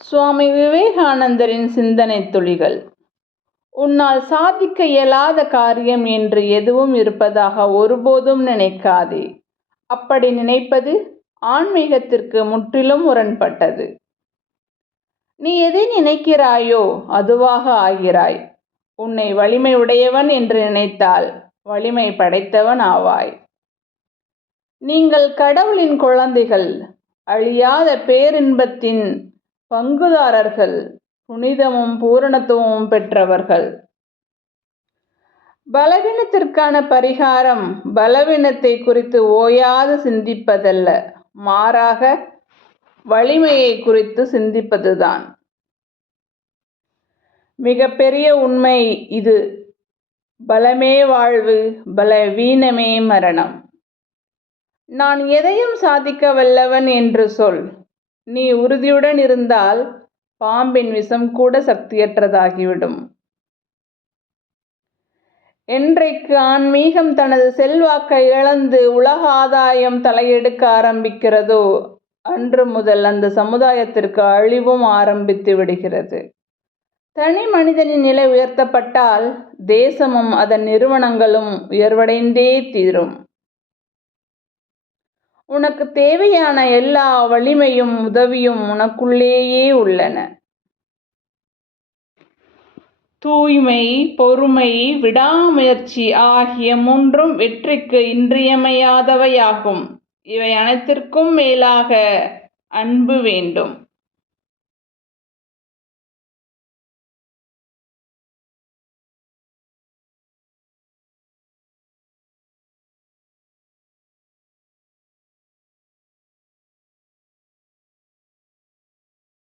சுவாமி விவேகானந்தரின் சிந்தனை துளிகள். உன்னால் சாதிக்க இயலாத காரியம் என்று எதுவும் இருப்பதாக ஒருபோதும் நினைக்காதே. அப்படி நினைப்பது ஆன்மீகத்திற்கு முற்றிலும் முரண்பட்டது. நீ எதை நினைக்கிறாயோ அதுவாக ஆகிறாய். உன்னை வலிமை உடையவன் என்று நினைத்தால் வலிமை படைத்தவன் ஆவாய். நீங்கள் கடவுளின் குழந்தைகள், அழியாத பேரின்பத்தின் பங்குதாரர்கள், புனிதமும் பூரணத்துவமும் பெற்றவர்கள். பலவீனத்திற்கான பரிகாரம் பலவீனத்தை குறித்து ஓயாது சிந்திப்பதல்ல, மாறாக வலிமையை குறித்து சிந்திப்பதுதான். மிகப்பெரிய உண்மை இது. பலமே வாழ்வு, பலவீனமே மரணம். நான் எதையும் சாதிக்க வல்லவன் என்று சொல். நீ உறுதியுடன் இருந்தால் பாம்பின் விஷம் கூட சக்தியற்றதாகிவிடும். என்றைக்கு ஆன்மீகம் தனது செல்வாக்கை இழந்து உலக ஆதாயம் தலையெடுக்க ஆரம்பிக்கிறதோ அன்று முதல் அந்த சமுதாயத்திற்கு அழிவும் ஆரம்பித்து விடுகிறது. தனி மனிதனின் நிலை உயர்த்தப்பட்டால் தேசமும் அதன் நிறுவனங்களும் உயர்வடைந்தே தீரும். உனக்கு தேவையான எல்லா வலிமையும் உதவியும் உனக்குள்ளேயே உள்ளன. தூய்மை, பொறுமை, விடாமுயற்சி ஆகிய மூன்றும் வெற்றிக்கு இன்றியமையாதவையாகும். இவை அனைத்திற்கும் மேலாக அன்பு வேண்டும்.